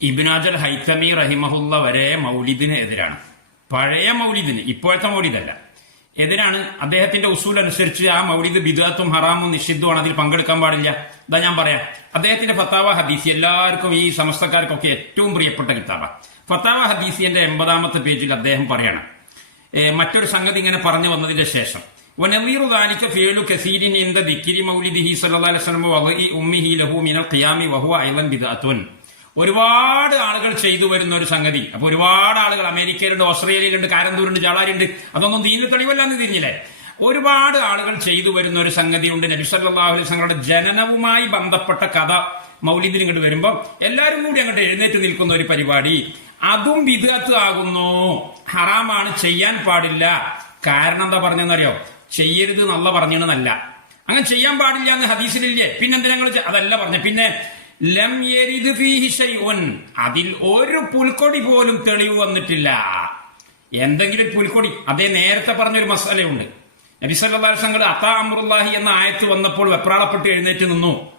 ഇബിനാജൽ ഹൈത്തമി റഹിമഹുല്ല വരെ മൗലിദിന് എതിരാണ്. പഴയ മൗലിദിന് ഇപ്പോഴത്തെ മൗലിദല്ല. എതിരാണ്. അദ്ദേഹത്തിന്റെ ഉസൂൽ അനുസരിച്ച് ആ മൗലിദ് ബിദുഅത്തും ഹറാമും നിഷിദ്ധമാണ് അതിൽ പങ്കെടുക്കാൻ പാടില്ല. ഇതാ ഞാൻ പറയാം. അദ്ദേഹത്തിന്റെ ഫത്താവ ഹദീസി എല്ലാവർക്കും ഈ സമസ്തക്കാർക്കൊക്കെ ഏറ്റവും പ്രിയപ്പെട്ട കിതാബ. ഫത്താവ ഹദീസിന്റെ എൺപതാമത്തെ പേജിൽ അദ്ദേഹം പറയാണ്. മറ്റൊരു സംഗതി ഇങ്ങനെ പറഞ്ഞു വന്നതിന്റെ ശേഷം. ഇന്ദ ദിക്കിരി മൗലിദിഹി സല്ലല്ലാഹു അലൈഹി വസല്ലം ഉമ്മിഹി ലഹു മിനൽ ഖിയാമി വഹുവ അയ്ളൻ ബിദഅത്തുൻ. ഒരുപാട് ആളുകൾ ചെയ്തു വരുന്ന ഒരു സംഗതി. അപ്പൊ ഒരുപാട് ആളുകൾ അമേരിക്കയിലുണ്ട് ഓസ്ട്രേലിയയിലുണ്ട് കാരന്തൂരുണ്ട് ജാളാരുണ്ട് അതൊന്നും ദീനിൽ തെളിവല്ലാന്ന് തിരിഞ്ഞില്ലേ? ഒരുപാട് ആളുകൾ ചെയ്തു വരുന്ന ഒരു സംഗതിയുണ്ട് നബി സല്ലല്ലാഹു അലൈഹി ജനനവുമായി ബന്ധപ്പെട്ട കഥ മൗലിദിന് ഇങ്ങോട്ട് വരുമ്പോൾ എല്ലാവരും കൂടി അങ്ങോട്ട് എഴുന്നേറ്റ് നിൽക്കുന്ന ഒരു പരിപാടി. അതും വിധത്ത് ആകുന്നു. ഹറാമാണ് ചെയ്യാൻ പാടില്ല. കാരണം എന്താ പറഞ്ഞെന്നറിയോ ചെയ്യരുത് നല്ല പറഞ്ഞെന്നല്ല അങ്ങനെ ചെയ്യാൻ പാടില്ല എന്ന് ഹദീസിലില്ലേ? പിന്നെന്തിനാ അതല്ല പറഞ്ഞു. പിന്നെ ലം യരിദ് ഫീഹി അതിൽ ഒരു പുൽക്കൊടി പോലും തെളിവ് വന്നിട്ടില്ല. എന്തെങ്കിലും പുൽക്കൊടി? അതേ നേരത്തെ പറഞ്ഞൊരു മസാലയുണ്ട്. നബി സല്ലല്ലാഹു വസല്ലം അത്താ അമറുല്ലാഹി എന്ന ആയത്ത് വന്നപ്പോൾ വെപ്രാളപ്പെട്ട് എഴുന്നേറ്റ് നിന്നു.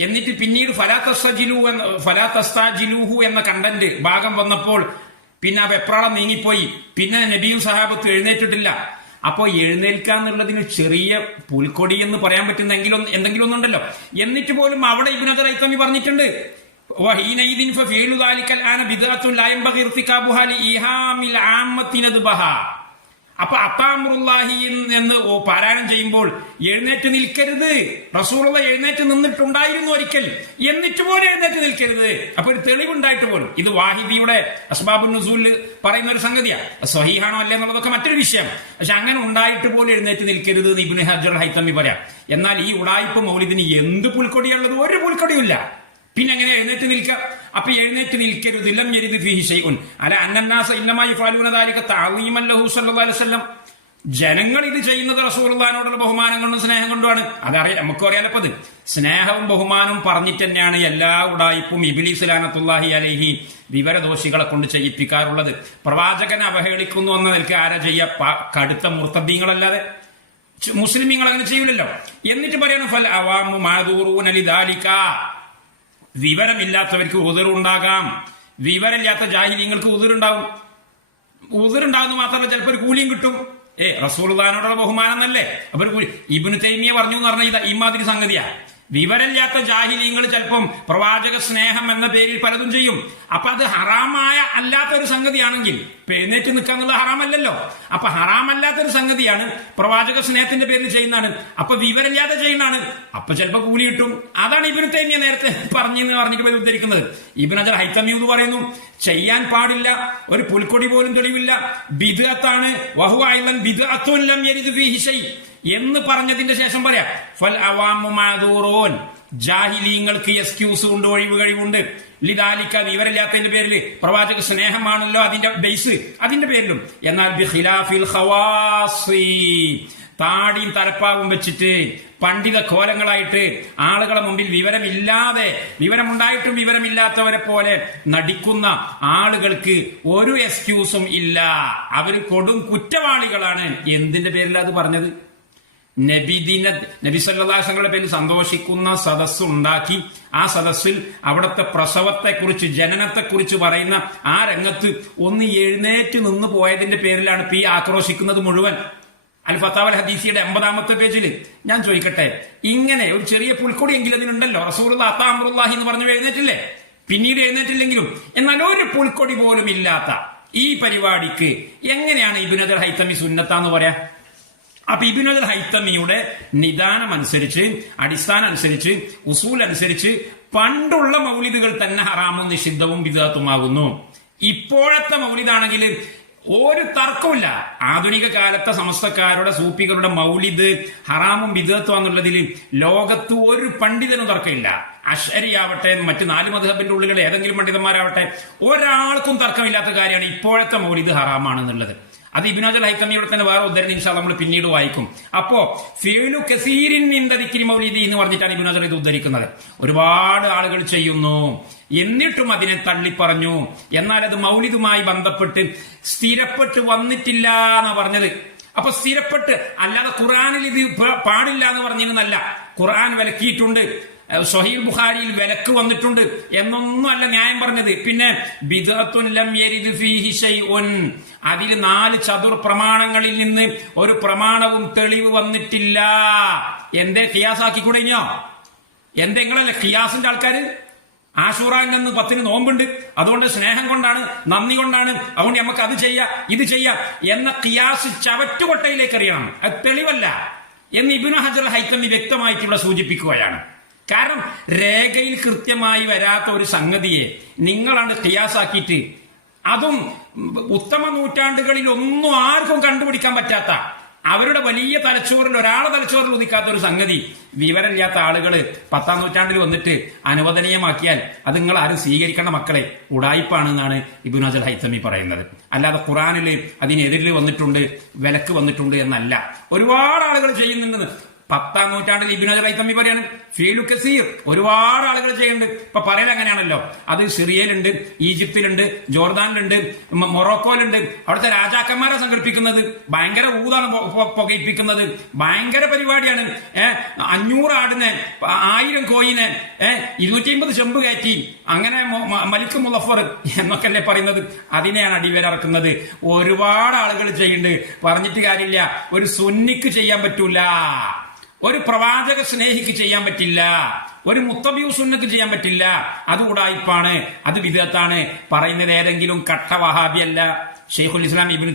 എന്നിട്ട് പിന്നീട് ഫലാത്തസ്ജിലു എന്ന ഫലാത്തസ്താജിലൂഹു എന്ന കണ്ടന്റ് ഭാഗം വന്നപ്പോൾ പിന്നെ ആ വെപ്രാളം നീങ്ങിപ്പോയി. പിന്നെ നബിയും സഹാബത്ത് എഴുന്നേറ്റിട്ടില്ല. അപ്പോൾ എഴുന്നേൽക്കുക എന്നുള്ളതിന് ചെറിയ പുൽക്കൊടി എന്ന് പറയാൻ പറ്റുന്ന എങ്കിലും എന്തെങ്കിലും ഒന്നുണ്ടല്ലോ എന്നിട്ട് പോലും അവിടെ ഇബിനദർ ഐത്തമി പറഞ്ഞിട്ടുണ്ട്. വഹീനൈദിൻ ഫീലുദാലിക്കൽ ആന ബിദഅത്തുൽ ലയംബഗി അപ്പൊ അത്താമുറുല്ലാഹി എന്ന് പാരായണം ചെയ്യുമ്പോൾ എഴുന്നേറ്റ് നിൽക്കരുത്. റസൂറുള്ള എഴുന്നേറ്റ് നിന്നിട്ടുണ്ടായിരുന്നു ഒരിക്കൽ. എന്നിട്ട് പോലും എഴുന്നേറ്റ് നിൽക്കരുത്. അപ്പൊ ഒരു തെളിവുണ്ടായിട്ട് പോലും. ഇത് വാഹിബിയുടെ അസ്ബാബു നസൂൽ പറയുന്ന ഒരു സംഗതിയാണ് സ്വഹീഹാണോ അല്ലേ എന്നുള്ളതൊക്കെ മറ്റൊരു വിഷയം. പക്ഷെ അങ്ങനെ ഉണ്ടായിട്ട് പോലും എഴുന്നേറ്റ് നിൽക്കരുത് എന്ന് ഇബിന് ഹജർ ഹൈത്തമ്മി പറയാം. എന്നാൽ ഈ ഉടായ്പ മൗലിദിന് എന്ത് പുൽക്കൊടിയുള്ളത്? ഒരു പുൽക്കൊടിയില്ല പിന്നെ എങ്ങനെ എഴുന്നേറ്റ് നിൽക്കാം? അപ്പൊ എഴുന്നേറ്റ് നിൽക്കരുത്. ഇല്ലം എരുത് ഫീഹി അല്ല അല അന്നന്നാസ ഇന്നമായി ഫാലൂന ദാലിക തഅളീമൻ ലഹു സല്ലല്ലാഹു അലൈഹി ജനങ്ങൾ ഇത് ചെയ്യുന്നത് റസൂർദാനോടുള്ള ബഹുമാനം കൊണ്ടും സ്നേഹം കൊണ്ടുമാണ്. അതറിയ നമുക്ക് അറിയാലപ്പത് സ്നേഹവും ബഹുമാനവും പറഞ്ഞിട്ട് തന്നെയാണ് എല്ലാ ഉടായിപ്പും ഇബിലീസ് ലാനത്തുല്ലാഹി അലഹി വിവരദോഷികളെ കൊണ്ട് ചെയ്യിപ്പിക്കാറുള്ളത്. പ്രവാചകനെ അവഹേളിക്കുന്നു എന്ന നിൽക്ക് ആരാ ചെയ്യ? കടുത്ത മുർത്തബ്ദീങ്ങളല്ലാതെ മുസ്ലിമീങ്ങൾ അങ്ങനെ ചെയ്യൂലല്ലോ. എന്നിട്ട് പറയണം ഫൽ അവാമു ലിദാലിക. വിവരമില്ലാത്തവർക്ക് ഉതിറുണ്ടാകാം വിവരമില്ലാത്ത ജാഹിര്യങ്ങൾക്ക് ഉതിരുണ്ടാവും. ഉതിരുണ്ടാകുന്ന മാത്രമല്ല ചിലപ്പോൾ ഒരു കൂലിയും കിട്ടും. ഏ റസൂൽദാനോടുള്ള ബഹുമാനം അല്ലേ അപ്പൊ ഒരു ഇബിന് തൈമിയ പറഞ്ഞു എന്ന് പറഞ്ഞാൽ ഇമാതിരി സംഗതിയാ. വിവരമില്ലാത്ത ജാഹിലീങ്ങൾ ചിലപ്പം പ്രവാചക സ്നേഹം എന്ന പേരിൽ പലതും ചെയ്യും. അപ്പൊ അത് ഹറാമായ അല്ലാത്ത ഒരു സംഗതിയാണെങ്കിൽ എഴുന്നേറ്റ് നിൽക്കുക എന്നുള്ളത് ഹറാമല്ലല്ലോ. അപ്പൊ ഹറാമല്ലാത്ത ഒരു സംഗതിയാണ് പ്രവാചക സ്നേഹത്തിന്റെ പേരിൽ ചെയ്യുന്നതാണ്. അപ്പൊ വിവരമില്ലാതെ ചെയ്യുന്നതാണ്. അപ്പൊ ചിലപ്പോൾ കൂലി കിട്ടും. അതാണ് ഇബിന് തൈമിയ നേരത്തെ പറഞ്ഞെന്ന് പറഞ്ഞിട്ട് ഉദ്ധരിക്കുന്നത്. ഇബിൻ അജർ ഹൈത്തമ്യൂന്ന് പറയുന്നു ചെയ്യാൻ പാടില്ല ഒരു പുൽക്കൊടി പോലും തെളിവില്ല. ബിദഅത്താണ്. വഹുവ അയ്ളൻ ബിദഅത്തുൻ ലം യരിദ് ഫീഹി ശൈ എന്ന് പറഞ്ഞതിന്റെ ശേഷം പറയാം. ഫൽ ജാഹിലീങ്ങൾക്ക് എക്സ്ക്യൂസ് ഉണ്ട് ഒഴിവ് കഴിവുണ്ട് ലിദാലിക്ക വിവരമില്ലാത്തതിന്റെ പേരിൽ പ്രവാചക സ്നേഹമാണല്ലോ അതിന്റെ ബേസ് അതിന്റെ പേരിലും. എന്നാൽ ബി ഖിലാഫിൽ ഖവാസി. താടിയും തലപ്പാവും വെച്ചിട്ട് പണ്ഡിത കോലങ്ങളായിട്ട് ആളുകളെ മുമ്പിൽ വിവരമില്ലാതെ വിവരമുണ്ടായിട്ടും വിവരമില്ലാത്തവരെ പോലെ നടിക്കുന്ന ആളുകൾക്ക് ഒരു എക്സ്ക്യൂസും ഇല്ല. അവർ കൊടും കുറ്റവാളികളാണ്. എന്തിന്റെ പേരിലാണ് അത് പറഞ്ഞത്? നബിദിന നബി സല്ലാസങ്ങളുടെ പേരിൽ സന്തോഷിക്കുന്ന സദസ് ഉണ്ടാക്കി ആ സദസ്സിൽ അവിടുത്തെ പ്രസവത്തെക്കുറിച്ച് ജനനത്തെക്കുറിച്ച് പറയുന്ന ആ രംഗത്ത് ഒന്ന് എഴുന്നേറ്റ് നിന്ന് പോയതിന്റെ പേരിലാണ് പി ആക്രോശിക്കുന്നത് മുഴുവൻ. അൽ ഫത്താവൽ ഹദീസിയുടെ എൺപതാമത്തെ പേജിൽ ഞാൻ ചോദിക്കട്ടെ ഇങ്ങനെ ഒരു ചെറിയ പുൽക്കൊടി എങ്കിലും അതിനുണ്ടല്ലോ? റസൂർ അത്താമുറുല്ലാഹി എന്ന് പറഞ്ഞു എഴുന്നേറ്റില്ലേ? പിന്നീട് എഴുന്നേറ്റില്ലെങ്കിലും എന്നാൽ ഒരു പുൽക്കൊടി പോലും ഇല്ലാത്ത ഈ പരിപാടിക്ക് എങ്ങനെയാണ് ഇബിനദർ ഹൈത്തമി സുന്നത്താന്ന് പറയാ? അപ്പൊ ഇബിനുൽ ഹൈത്തമിയുടെ നിദാനം അനുസരിച്ച് അടിസ്ഥാനം അനുസരിച്ച് ഉസൂൽ അനുസരിച്ച് പണ്ടുള്ള മൗലിദുകൾ തന്നെ ഹറാമും നിഷിദ്ധവും വിദാത്തുമാകുന്നു. ഇപ്പോഴത്തെ മൗലിദാണെങ്കിൽ ഒരു തർക്കമില്ല ആധുനിക കാലത്തെ സമസ്തക്കാരുടെ സൂപ്പികളുടെ മൗലിദ് ഹറാമും വിധത്വം എന്നുള്ളതിൽ ലോകത്ത് ഒരു പണ്ഡിതനും തർക്കമില്ല. അഷരിയാവട്ടെ മറ്റ് നാല് മധുഹബിന്റെ ഉള്ളിലുള്ള ഏതെങ്കിലും പണ്ഡിതന്മാരാവട്ടെ ഒരാൾക്കും തർക്കമില്ലാത്ത കാര്യമാണ് ഇപ്പോഴത്തെ മൗലിദ് ഹറാമാണെന്നുള്ളത്. അത് ഇബിനോജൽ ഹൈക്കമ്മിയുടെ തന്നെ വേറെ ഉദ്ധരണി ഇൻഷാ നമ്മൾ പിന്നീട് വായിക്കും. അപ്പോ ഫീലു കസീരിൻ നിന്ദതിക്കിരി മൗലിദി എന്ന് പറഞ്ഞിട്ടാണ് ഇബിനോജൽ ഇത് ഉദ്ധരിക്കുന്നത്. ഒരുപാട് ആളുകൾ ചെയ്യുന്നു. എന്നിട്ടും അതിനെ തള്ളിപ്പറഞ്ഞു. എന്നാൽ അത് മൗലിദുമായി ബന്ധപ്പെട്ട് സ്ഥിരപ്പെട്ട് വന്നിട്ടില്ല എന്ന് പറഞ്ഞത്. അപ്പൊ സ്ഥിരപ്പെട്ട് അല്ലാതെ ഖുറാനിൽ ഇത് പാടില്ല എന്ന് പറഞ്ഞിരുന്നല്ല. ഖുറാൻ വിലക്കിയിട്ടുണ്ട്. സൊഹീൽ ബുഖാരിയിൽ വിലക്ക് വന്നിട്ടുണ്ട് എന്നൊന്നുമല്ല ന്യായം പറഞ്ഞത്. പിന്നെ അതിൽ നാല് ചതുർ പ്രമാണങ്ങളിൽ നിന്ന് ഒരു പ്രമാണവും തെളിവ് വന്നിട്ടില്ല. എന്തേ ഖിയാസാക്കി കൂടെഞ്ഞോ എന്തെങ്കിലല്ലേ ഖിയാസിന്റെ ആൾക്കാര്? ആശൂറാൻ എന്ന് പത്തിന് നോമ്പുണ്ട്. അതുകൊണ്ട് സ്നേഹം കൊണ്ടാണ് നന്ദി കൊണ്ടാണ്. അതുകൊണ്ട് നമുക്ക് അത് ചെയ്യാം ഇത് ചെയ്യാം എന്ന ഖിയാസ് ചവറ്റുകൊട്ടയിലേക്ക് അറിയണം അത് തെളിവല്ല. എന്ന് ഇബിനു ഹജർ ഹൈത്തമി വ്യക്തമായിട്ടുള്ള സൂചിപ്പിക്കുകയാണ്. കാരണം രേഖയിൽ കൃത്യമായി വരാത്ത ഒരു സംഗതിയെ നിങ്ങളാണ് ക്രിയാസാക്കിയിട്ട് അതും ഉത്തമ നൂറ്റാണ്ടുകളിൽ ഒന്നും ആർക്കും കണ്ടുപിടിക്കാൻ പറ്റാത്ത അവരുടെ വലിയ തലച്ചോറിൽ ഒരാളെ തലച്ചോറിൽ ഉദിക്കാത്ത ഒരു സംഗതി. വിവരമില്ലാത്ത ആളുകൾ പത്താം നൂറ്റാണ്ടിൽ വന്നിട്ട് അനുവദനീയമാക്കിയാൽ അത് നിങ്ങൾ ആരും സ്വീകരിക്കേണ്ട മക്കളെ. ഉടായ്പാണെന്നാണ് ഇബുൻ അജൽ ഹൈത്തമി പറയുന്നത്. അല്ലാതെ ഖുറാനിൽ അതിനെതിരിൽ വന്നിട്ടുണ്ട് വിലക്ക് വന്നിട്ടുണ്ട് എന്നല്ല. ഒരുപാട് ആളുകൾ ചെയ്യുന്നുണ്ടെന്ന് പത്താം നൂറ്റാണ്ടിൽ ഇബുനാജൽ ഹൈത്തമി പറയാണ്. ഫീലു കസീർ ഒരുപാട് ആളുകൾ ചെയ്യുന്നുണ്ട്. ഇപ്പൊ പറയൽ അങ്ങനെയാണല്ലോ. അത് സിറിയയിലുണ്ട് ഈജിപ്തിലുണ്ട് ജോർദാനിലുണ്ട് മൊറോക്കോയിലുണ്ട്. അവിടുത്തെ രാജാക്കന്മാരെ സംഘടിപ്പിക്കുന്നത് ഭയങ്കര ഊതാണ് പുകയിപ്പിക്കുന്നത്. ഭയങ്കര പരിപാടിയാണ്. ഏഹ് അഞ്ഞൂറ് ആടിനെ ആയിരം കോയിനെ ഏഹ് ഇരുന്നൂറ്റി അമ്പത് ചെമ്പ് കയറ്റി അങ്ങനെ മലിക്ക് മുലഫർ എന്നൊക്കെയല്ലേ പറയുന്നത്. അതിനെയാണ് അടിവരറക്കുന്നത് ഒരുപാട് ആളുകൾ ചെയ്യുന്നുണ്ട്. പറഞ്ഞിട്ട് കാര്യമില്ല. ഒരു സുന്നിക്ക് ചെയ്യാൻ പറ്റൂല. ഒരു പ്രവാചക സ്നേഹിക്ക് ചെയ്യാൻ പറ്റില്ല. ഒരു മുത്തബിയു സുന്നക്ക് ചെയ്യാൻ പറ്റില്ല. അത് ഉടായിപ്പാണ് അത് വിധത്താണ് പറയുന്നത് ഏതെങ്കിലും കട്ട വഹാബിയല്ല ഷെയ്ഖുൽ ഇസ്ലാം ഇബിൻ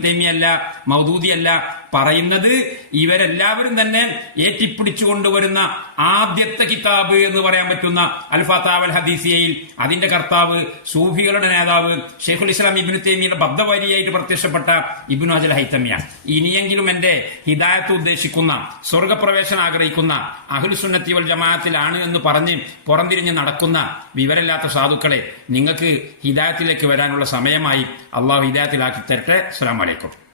മൗദൂദി അല്ല പറയുന്നത് ഇവരെല്ലാവരും തന്നെ ഏറ്റിപ്പിടിച്ചു കൊണ്ടുവരുന്ന ആദ്യത്തെ കിതാബ് എന്ന് പറയാൻ പറ്റുന്ന അൽഫാത്താവൽ ഹദീസിയയിൽ അതിന്റെ കർത്താവ് സൂഫികളുടെ നേതാവ് ഷെയ്ഖുൽ ഇസ്ലാം ഇബിനു തേമിയുടെ ബദ്ധവാരിയായിട്ട് പ്രത്യക്ഷപ്പെട്ട ഇബിനു അജൽ ഹൈത്തമിയ. ഇനിയെങ്കിലും എന്റെ ഹിദായത്ത് ഉദ്ദേശിക്കുന്ന സ്വർഗപ്രവേശനം ആഗ്രഹിക്കുന്ന അഹുൽ സുന്നത്തി വൽ ജമാഅത്തിലാണ് എന്ന് പറഞ്ഞ് പുറംതിരിഞ്ഞ് നടക്കുന്ന വിവരമില്ലാത്ത സാധുക്കളെ നിങ്ങൾക്ക് ഹിദായത്തിലേക്ക് വരാനുള്ള സമയമായി. അള്ളാഹു ഹിദായത്തിലാക്കി തരട്ടെ. അസ്സാം അലൈക്കും.